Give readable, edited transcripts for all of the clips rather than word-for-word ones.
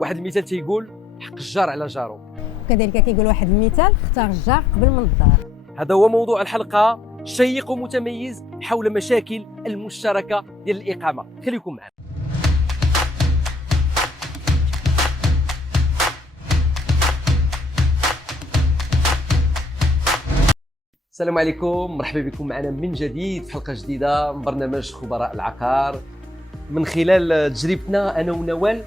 واحد المثال تيقول حق الجار على جارو. كذلك كيقول واحد المثال اختار الجار قبل من الدار. هذا هو موضوع الحلقه شيق ومتميز حول مشاكل المشتركه ديال الاقامه. خليكم معنا. السلام عليكم، مرحبا بكم معنا من جديد في حلقه جديده من برنامج خبراء العقار. من خلال تجربتنا انا ونوال،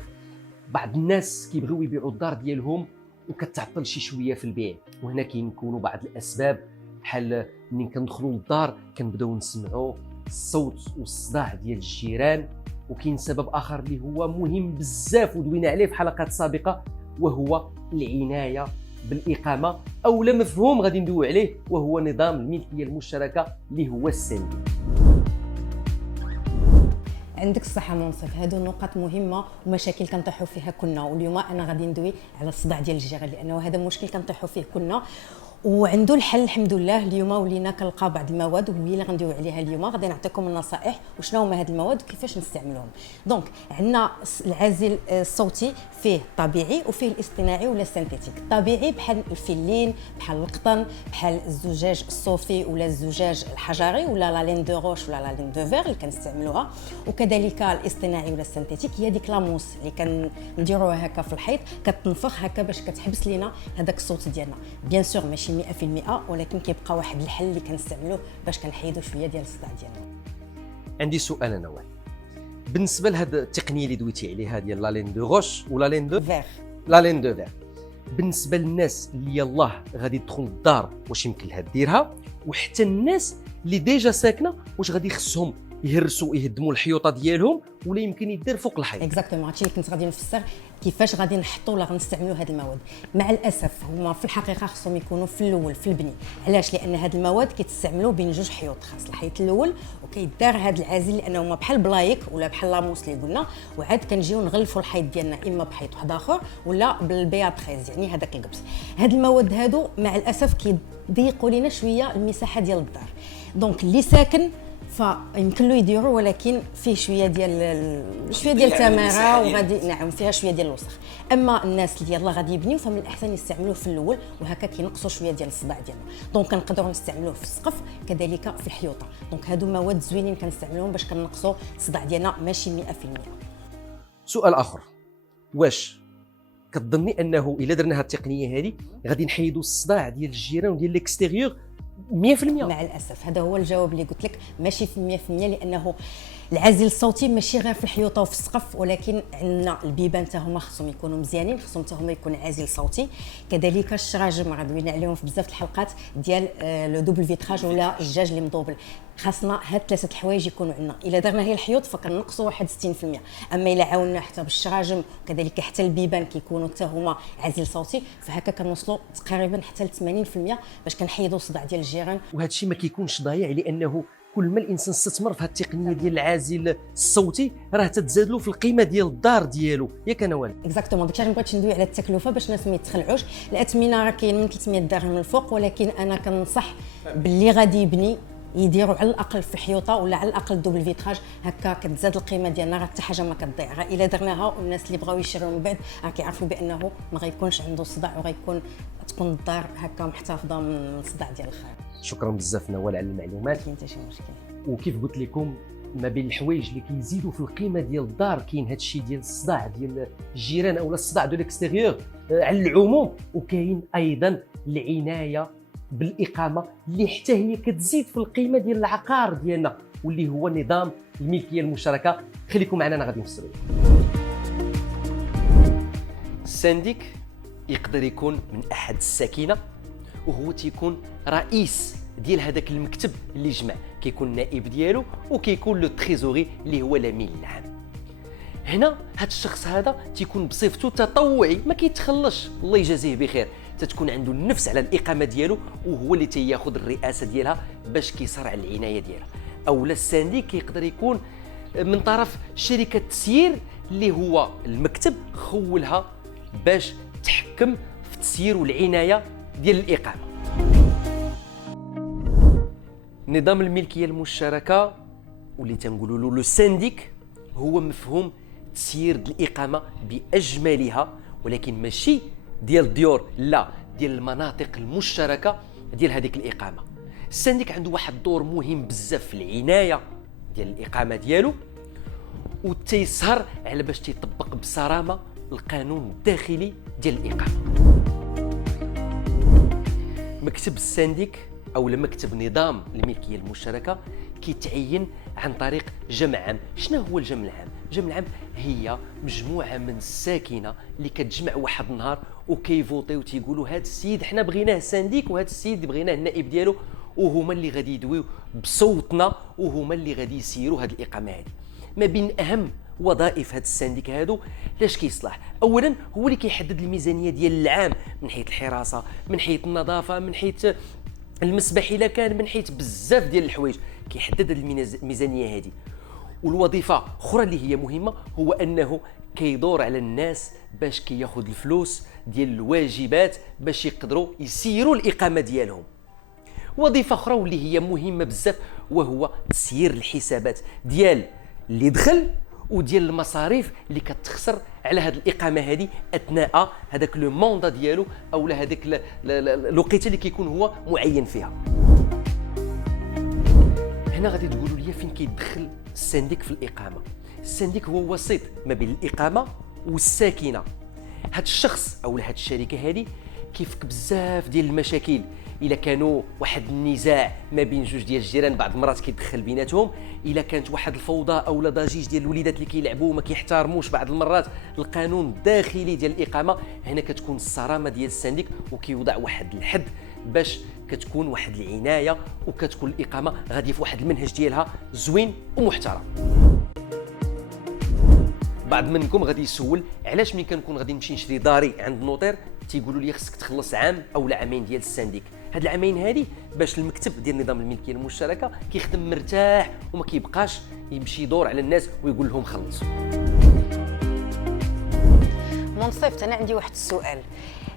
بعض الناس كيبغيو يبيعوا الدار ديالهم وكتعطل شي شويه في البيع، وهنا كيكونوا بعض الاسباب بحال منين كندخلوا للدار كنبداو نسمعوا الصوت والصداع ديال الجيران. وكاين سبب اخر اللي هو مهم بزاف ودوينا عليه في حلقات سابقه، وهو العنايه بالاقامه، او لا مفهوم غادي ندوي عليه، وهو نظام الملكيه المشتركه اللي هو السندي. عندك الصحة منصف، هادو نقاط مهمة ومشاكل كنطيحوا فيها كنا، واليوم انا غادي ندوي على الصداع ديال الجيران، لانه هذا مشكل كنطيحوا فيه كنا وعنده الحل الحمد لله. اليوم ولينا كنلقاو بعض المواد وهي اللي غندويو عليها اليوم. غادي نعطيكم النصائح وشنو هما هاد المواد وكيفاش نستعملوهم. دونك عندنا العازل الصوتي، فيه طبيعي وفيه الاصطناعي ولا السينثيتيك. الطبيعي بحال الفلين، بحال القطن، بحال الزجاج الصوفي ولا الزجاج الحجري ولا لا لين دو روش ولا لا لين دو فير اللي كنستعملوها. وكذلك الاصطناعي ولا السينثيتيك هي ديك لاموس اللي كنديروها هكا في الحيط، كتنفخ هكا باش كتحبس لينا هذاك الصوت ديالنا. بيان سور ماشي 100%، ولكن كيبقى واحد الحل اللي كنستعملوه باش كنحيدوا شويه ديال الصداع ديالنا. عندي سؤال انا نوال، بالنسبه لهاد التقنيه اللي دويتي عليها ديال لا لين دو روش ولا لين دو فير، لا لين دو فير، بالنسبه للناس اللي يلاه غادي تدخل للدار واش يمكن لها ديرها، وحتى الناس اللي ديجا ساكنه واش غادي يخصهم يهرسوا يهدموا الحيوطه ديالهم ولا يمكن يدير فوق الحيط؟ اكزاكتومون هادشي اللي كنت غادي نفسر كيفاش غادي نحطوا ولا غنستعملوا هاد المواد. مع الاسف هما في الحقيقه خصهم يكونوا في الاول في البني. علاش؟ لان هاد المواد كيتستعملوا بين جوج حيوط، خاص الحيط الاول وكيدار هاد العازل لانه هما بحال بلايك ولا بحال لاموس اللي قلنا، وعاد كنجيو نغلفوا الحيط ديالنا اما بحيط واحد اخر ولا بالبياتريز يعني هذاك القبس. هاد المواد هادو مع الاسف كيضيقوا لينا شويه المساحه ديال الدار. دونك اللي ساكن فيمكن له يديروا، ولكن فيه شويه ديال التماره وغادي نعم فيها شويه ديال الوسخ. اما الناس اللي يلاه غادي يبنيو فمن الاحسن يستعملوه في الاول، وهكا كينقصوا شويه ديال الصداع ديالنا. دونك كنقدروا نستعملوه في السقف كذلك في الحيوطه. دونك هادو مواد زوينين كنستعملوهم باش كنقصوا الصداع ديالنا ماشي 100%. سؤال اخر، واش كتظني انه الا درنا هذه التقنيه هذه غادي نحيدوا الصداع ديال الجيران وديال الاكستيريور 100%؟ مع الاسف هذا هو الجواب اللي قلت لك، ماشي في 100%، لانه العازل الصوتي ماشي غير في الحيوطه وفي السقف، ولكن عندنا البيبان حتى هما خصهم يكونوا مزيانين، خصهم حتى هما يكون عازل صوتي. كذلك الشراجم غادوينا عليهم في بزاف الحلقات ديال لو دوبل فيتراج ولا الجاج اللي مدوبل. خاصنا هاد ثلاثه الحوايج يكونوا عندنا. الا درنا هي الحيوط فكنقصوا واحد 60%، اما الا عاوننا حتى بالشراجم وكذلك حتى البيبان كيكونوا حتى هما عازل صوتي، فهكا كنوصلوا تقريبا حتى ل 80% باش كنحيدوا الصداع ديال الجيران. وهذا الشيء ما كيكونش ضايع، لانه كل ما الانسان استثمر في هذه التقنيه ديال العازل الصوتي راه تتزاد له في القيمه ديال الدار ديالو، ياك نوال؟ اكزاكتومون داكشي اللي بغيت ندوي على التكلفه باش الناس ما يتخلعوش. الاثمنه راه كاين من 300 درهم للفوق، ولكن انا كنصح باللي غادي يبني يديروا على الاقل في الحيوطه ولا على الاقل دوبل فيتراج، هكا كتزاد القيمه ديالنا، راه حتى حاجه ما كتضيع. راه الا درناها والناس اللي بغاو يشريو من بعد راه كيعرفوا بانه ما غيكونش عنده صداع تكون الدار هكا محتفظه من الصداع ديال الخير. شكرا بزاف نوال على المعلومات. كاين حتى شي مشكل. وكيف قلت لكم، ما بين الحوايج اللي كيزيدوا في القيمه ديال الدار كاين هذا الشيء ديال الصداع ديال الجيران او الصداع دو الاكستيريور على العموم، وكاين ايضا العنايه بالاقامه اللي حتى هي كتزيد في القيمه ديال العقار ديالنا، واللي هو نظام الملكيه المشتركه. خليكم معنا، انا غادي نفسر لكم. السنديك يقدر يكون من احد الساكنه، وهو تيكون رئيس ديال هذاك المكتب اللي جمع، كيكون النائب ديالو وكيكون لو تريزوري اللي هو الامين العام. هنا هذا الشخص هذا تيكون بصفته تطوعي، ما كيتخلصش، الله يجازيه بخير، تتكون عنده النفس على الاقامه ديالو، وهو اللي تياخذ الرئاسه ديالها باش كيصرع العنايه ديالها. اولا السنديك كيقدر يكون من طرف شركه تسيير اللي هو المكتب خولها باش تحكم في التسيير والعنايه ديال الاقامه. نظام الملكيه المشتركه واللي تنقولوا له لو سنديك هو مفهوم تسيير الاقامه باجملها، ولكن ماشي ديال الديور، لا، ديال المناطق المشتركه ديال هذيك الاقامه. السنديك عنده واحد الدور مهم بزاف في العنايه ديال الاقامه ديالو، وتيسهر على باش تيطبق بصرامه القانون الداخلي ديال الاقامه. مكتب السنديك او مكتب نظام الملكيه المشتركه كيتعين عن طريق جمع عام. شنو هو الجمع العام؟ الجمع العام هي مجموعه من الساكنه اللي كتجمع واحد النهار وكيفوطيو تيقولوا هذا السيد حنا بغيناه سنديك، وهذا السيد بغيناه النائب ديالو، وهما اللي غادي يدويو بصوتنا، وهما اللي غادي يسيروا هذه الاقامه هذه. ما بين اهم وظائف هذا السنديك هادو لاش كيصلح؟ اولا هو اللي كيحدد الميزانيه ديال العام من حيث الحراسه، من حيث النظافه، من حيث المسبح الا كان، من حيث بزاف ديال الحوايج كيحدد الميزانيه هذه. والوظيفه اخرى اللي هي مهمه هو انه كيدور على الناس باش كياخذ الفلوس ديال الواجبات باش يقدروا يسيروا الاقامه ديالهم. وظيفه اخرى واللي هي مهمه بزاف وهو تسيير الحسابات ديال اللي دخل وديال المصاريف اللي كتخسر على هذه الاقامه هذه اثناء هذاك لو موندا ديالو او هذاك الوقيته اللي كيكون هو معين فيها. هنا غادي تقولوا لي فين كيدخل السنديك في الاقامه؟ السنديك هو وسيط ما بين الاقامه والساكنه. هذا الشخص او هذه الشركه هذه كيفك بزاف ديال المشاكل. الا كانوا واحد النزاع ما بين جوج ديال الجيران بعض المرات كيدخل بيناتهم، الا كانت واحد الفوضى او ضجيج ديال الوليدات اللي كيلعبوا وما كيحترموش بعض المرات القانون الداخلي ديال الاقامه، هنا كتكون الصرامه ديال السنديك وكيوضع واحد الحد باش كتكون واحد العنايه وكتكون الاقامه غادي في واحد المنهج ديالها زوين ومحترم. بعض منكم غادي يسول علاش ملي كنكون غادي نمشي نشري داري عند النوطير تيقولوا لي خصك تخلص عام او عامين ديال السنديك. هاد العامين هادي باش المكتب ديال نظام الملكيه المشتركه كيخدم مرتاح وما كيبقاش يمشي يدور على الناس ويقول لهم خلصوا. منصف، انا عندي واحد السؤال.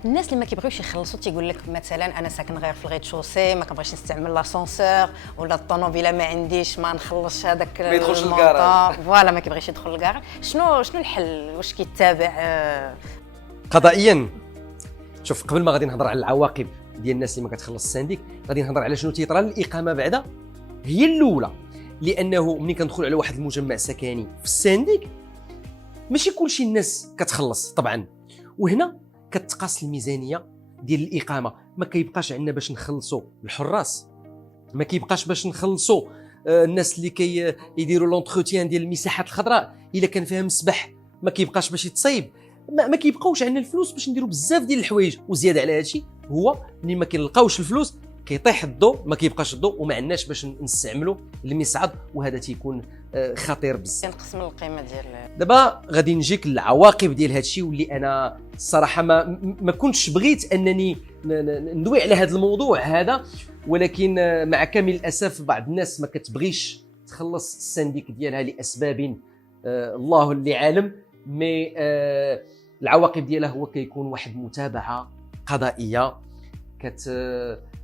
الناس اللي ما كيبغيوش يخلصوا تيقول لك مثلا انا ساكن غير في الغيت شوسي، ما كنبغيش نستعمل لاسانسور، ولا الطوموبيله ما عنديش ما نخلصش هذاك ما يدخلش الكراج، فوالا ما كيبغيش يدخل الكراج. شنو الحل؟ واش كيتابع قضائيا؟ شوف، قبل ما غادي نهضر على العواقب ديال الناس اللي ما كتخلص السنديك، غادي نهضر على شنو تيطرى للاقامه بعدا. هي الاولى لانه ملي كندخل على واحد المجمع سكني في السنديك ماشي كلشي الناس كتخلص طبعا، وهنا كتقاس الميزانيه ديال الاقامه. ما كيبقاش عندنا باش نخلصوا الحراس، ما كيبقاش باش نخلصوا الناس اللي كيديروا لونتروتيان ديال المساحات الخضراء الا كان فيها مسبح، ما كيبقاش باش يتصايب، ما كيبقاوش عندنا الفلوس باش نديروا بزاف ديال الحوايج. وزياده على هادشي هو ملي ما كنلقاوش الفلوس كيطيح الضوء، ما كيبقاش الضوء وما عندناش باش نستعملوا المصعد، وهذا تيكون خطير بزاف. كنقسم القيمه ديال. دابا غادي نجيك للعواقب ديال هادشي، واللي انا الصراحه ما كنتش بغيت انني ندوي على هذا الموضوع هذا، ولكن مع كامل الاسف بعض الناس ما كتبغيش تخلص السنديك ديالها لاسباب الله اللي عالم. مي العواقب ديالها هو كيكون واحد متابعه قضائيه.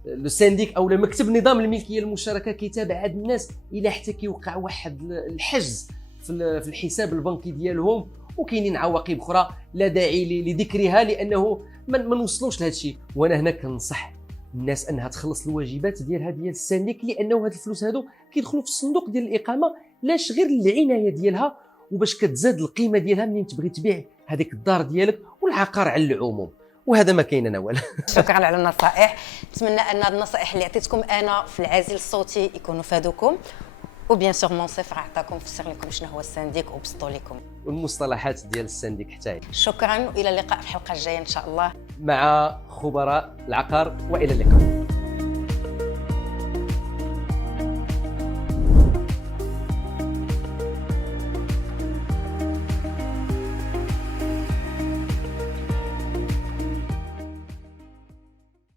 لو سنديك او مكتب نظام الملكيه المشتركه كيتابع هاد الناس الى حتى كيوقع واحد الحجز في الحساب البنكي ديالهم، وكاينين عواقب اخرى لا داعي لذكرها لانه ما نوصلوش لهذا الشيء. وانا هنا كنصح الناس انها تخلص الواجبات ديالها ديال السنديك، لانه هاد الفلوس هادو كيدخلوا في الصندوق ديال الاقامه لاش غير العنايه ديالها وباش كتزاد القيمه ديالها منين تبغي تبيع هذيك الدار ديالك والعقار على العموم. وهذا ما كاين نوال. شكرا على النصائح. نتمنى ان النصائح اللي عطيتكم انا في العزل الصوتي يكونوا فادوكم، وبيان سور منصف راه عطاكم فسر لكم شنو هو السنديك وبسطوا لكم والمصطلحات ديال السنديك حتى. شكرا، والى اللقاء في الحلقه الجايه ان شاء الله مع خبراء العقار، والى اللقاء.